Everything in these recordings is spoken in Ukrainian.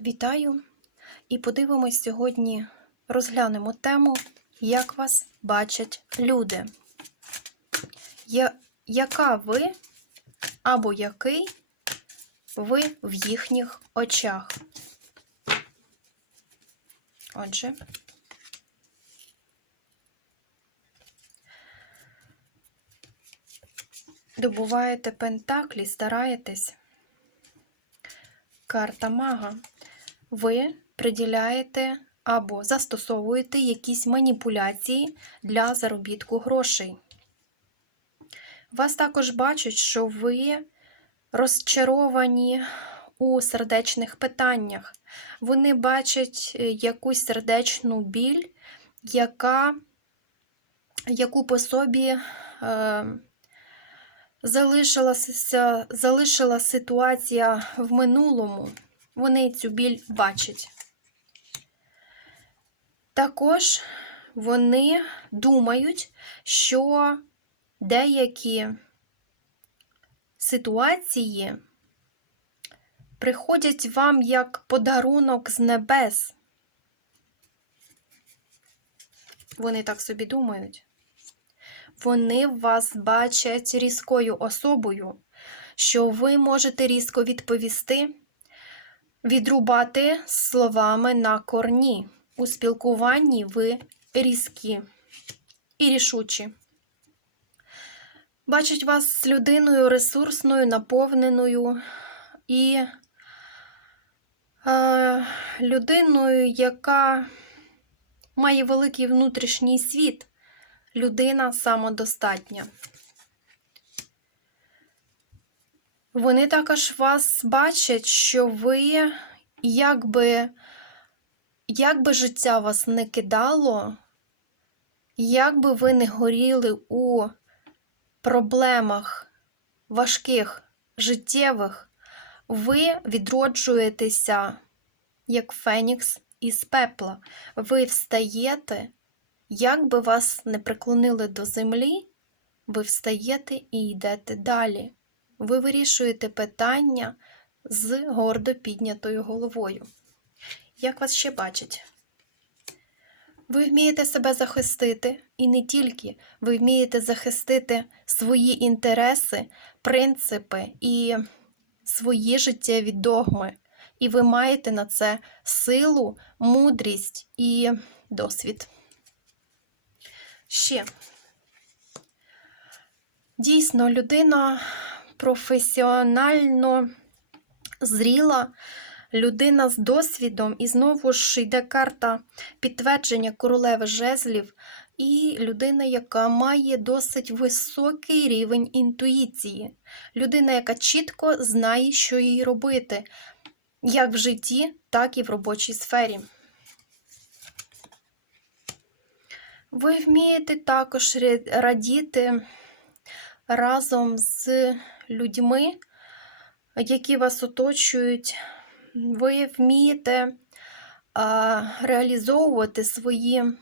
Вітаю! І подивимось сьогодні, розглянемо тему, як вас бачать люди. Я, яка ви або який ви в їхніх очах? Отже, добуваєте пентаклі, стараєтесь. Карта мага. Ви приділяєте або застосовуєте якісь маніпуляції для заробітку грошей. Вас також бачать, що ви розчаровані у сердечних питаннях. Вони бачать е, якусь сердечну біль, яка, яку по собі е, залишилася, залишила ситуація в минулому. Вони цю біль бачать. Також вони думають, що деякі ситуації приходять вам як подарунок з небес. Вони так собі думають. Вони вас бачать різкою особою, що ви можете різко відповісти, відрубати словами на корні. У спілкуванні ви різкі і рішучі. Бачать вас з людиною ресурсною, наповненою і е, людиною, яка має великий внутрішній світ, людина самодостатня. Вони також вас бачать, що ви, якби, якби життя вас не кидало, якби ви не горіли у проблемах важких, життєвих, ви відроджуєтеся як Фенікс із пепла. Ви встаєте, як би вас не приклонили до землі, ви встаєте і йдете далі. Ви вирішуєте питання з гордо піднятою головою. Як вас ще бачать? Ви вмієте себе захистити, і не тільки ви вмієте захистити свої інтереси, принципи і свої життєві догми. І ви маєте на це силу, мудрість і досвід. Ще. Дійсно, людина професіонально зріла, людина з досвідом, і знову ж йде карта підтвердження королеви жезлів, і людина, яка має досить високий рівень інтуїції. Людина, яка чітко знає, що їй робити, як в житті, так і в робочій сфері. Ви вмієте також радіти разом з людьми, які вас оточують. Ви вмієте реалізовувати свої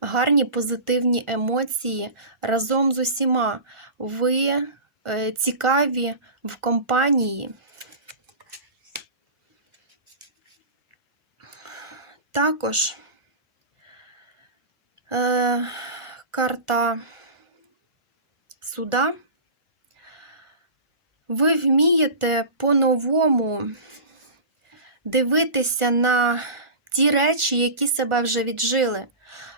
гарні позитивні емоції разом з усіма. Ви е, цікаві в компанії. Також е, карта суда. Ви вмієте по-новому дивитися на ті речі, які себе вже віджили.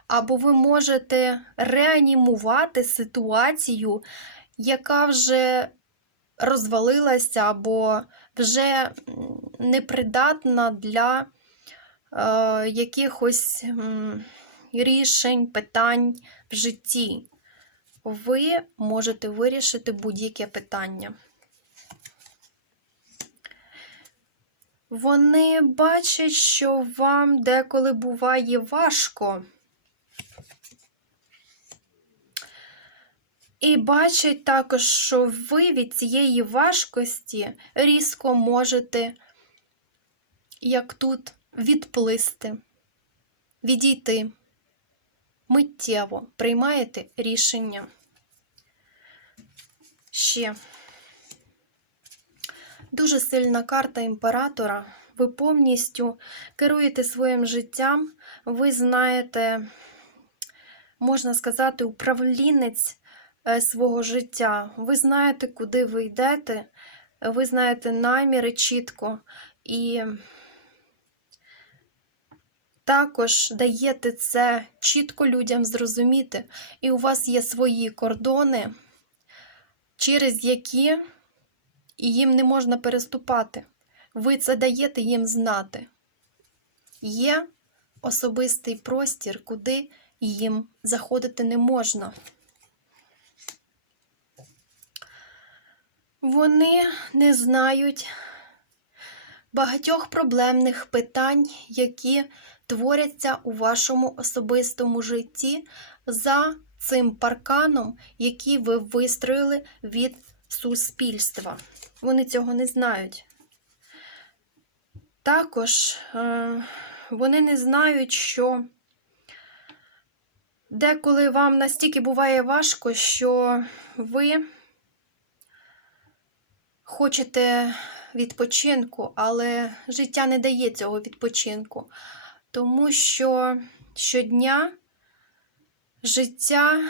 Або ви можете реанімувати ситуацію, яка вже розвалилася, або вже непридатна для е, якихось м, рішень, питань в житті. Ви можете вирішити будь-яке питання. Вони бачать, що вам деколи буває важко. І бачать також, що ви від цієї важкості різко можете, як тут, відплисти, відійти. Миттєво приймаєте рішення. Ще дуже сильна карта імператора. ви повністю керуєте своїм життям, ви знаєте, можна сказати, управлінець е, свого життя. Ви знаєте, куди ви йдете, ви знаєте наміри чітко і також даєте це чітко людям зрозуміти, і у вас є свої кордони, через які їм не можна переступати. Ви це даєте їм знати. Є особистий простір, куди їм заходити не можна. Вони не знають багатьох проблемних питань, які творяться у вашому особистому житті за цим парканом, який ви вистроїли від суспільства. Вони цього не знають. Також е, вони не знають, що деколи вам настільки буває важко, що ви хочете відпочинку, але життя не дає цього відпочинку, тому що щодня життя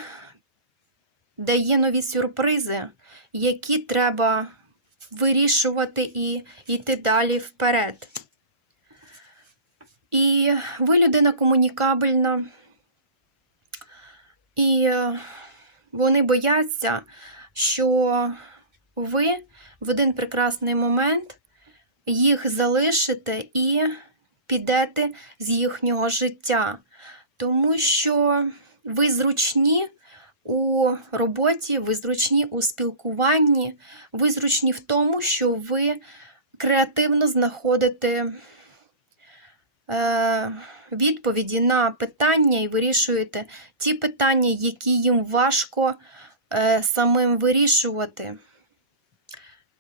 дає нові сюрпризи, які треба вирішувати і йти далі вперед. І ви людина комунікабельна, і е, вони бояться, що ви в один прекрасний момент їх залишите і підете з їхнього життя, тому що ви зручні у роботі, ви зручні у спілкуванні, ви зручні в тому, що ви креативно знаходите е, відповіді на питання і вирішуєте ті питання, які їм важко е, самим вирішувати.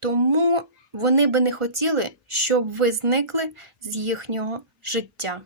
Тому вони би не хотіли, щоб ви зникли з їхнього життя.